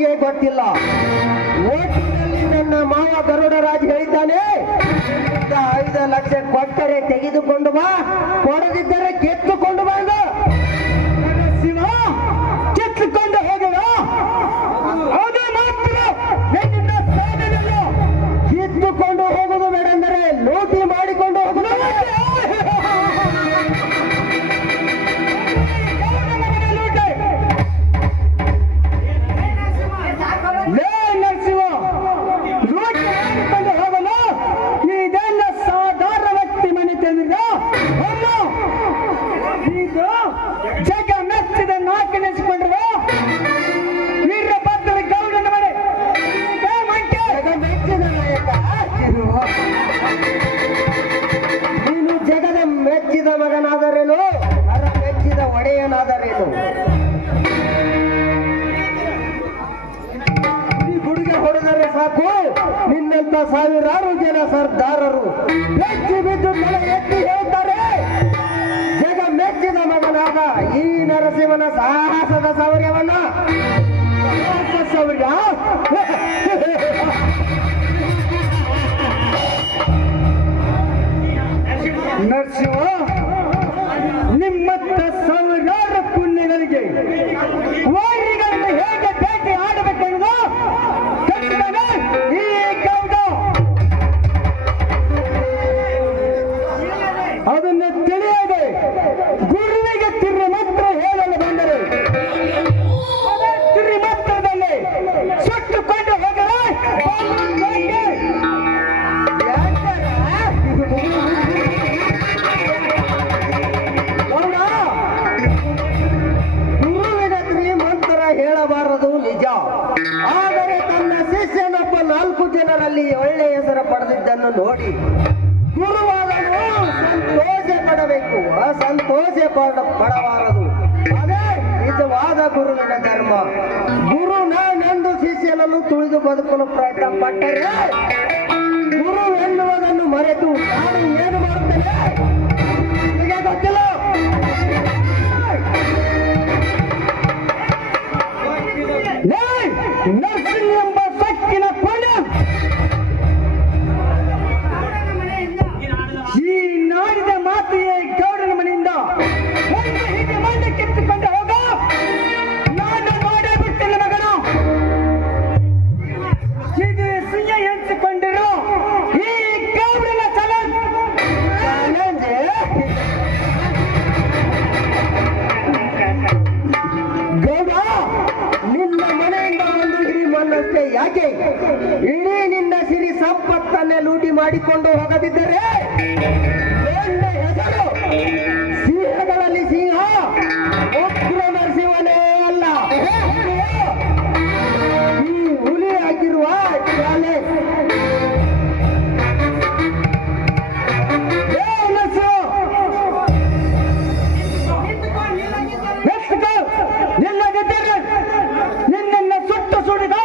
ನನಗೆ ಗೊತ್ತಿಲ್ಲ. ನನ್ನ ಮಾವ ಗರುಡರಾಜ್ ಹೇಳಿದ್ದಾನೆ. ಐದು ಲಕ್ಷ ಕೊಟ್ಟರೆ ತೆಗೆದುಕೊಂಡು ಬಾ. ಸಾಕು ನಿನ್ನಂತ ಸಾವಿರಾರು ಜನ ಸರ್ದಾರರು ಬೆಚ್ಚಿ ಬಿದ್ದು ತಲೆ ಎತ್ತಿ ಹೇಳ್ತಾರೆ. ಜಗ ಮೆಚ್ಚಿದ ಮಗನಾದ ಈ ನರಸಿಂಹನ ಸಾಹಸದ ಸೌರ್ಯವನ್ನ ಸೌರ್ಯ ನರಸಿಂಹ ನಿಮ್ಮತ್ತ ಸಾವಿರಾರು ಪುಣ್ಯಗಳಿಗೆ ಅದನ್ನು ತಿಳಿಯದೆ ಗುರುವಿಗೆ ತಿರು ಮಾತ್ರ ಹೇಳಲು ಬಂದರೆ. ಅದೇ ತಿರು ಮಾತ್ರದಲ್ಲಿ ಸುಟ್ಟುಕೊಂಡು ಹೋಗಲು ಗೌಡ, ಗುರುವಿನ ಶ್ರೀಮಂತರ ಹೇಳಬಾರದು ನಿಜ. ಆದರೆ ತನ್ನ ಶಿಷ್ಯನೊಬ್ಬ ನಾಲ್ಕು ಜನರಲ್ಲಿ ಒಳ್ಳೆಯ ಹೆಸರು ಪಡೆದಿದ್ದನ್ನು ನೋಡಿ ಪಡ ಪಡಬಾರದು. ಅದೇ ನಿಜವಾದ ಗುರುವಿನ ಧರ್ಮ. ಗುರು ನಾನೆಂದು ಶಿಷ್ಯನನ್ನು ತುಳಿದು ಬದುಕಲು ಪ್ರಯತ್ನ ಪಟ್ಟರೆ ಗುರು ಎನ್ನುವುದನ್ನು ಮರೆತು ನಾನು ಏನು ಮಾಡುತ್ತೇನೆ? ಗೌಡ ನಿನ್ನ ಮನೆಯಿಂದ ಒಂದು ಹಿರಿ ಯಾಕೆ? ಇಡೀ ನಿನ್ನ ಸಿರಿ ಸಂಪತ್ತನ್ನೇ ಲೂಟಿ ಮಾಡಿಕೊಂಡು ಹೋಗದಿದ್ದರೆ ಹೆಸರು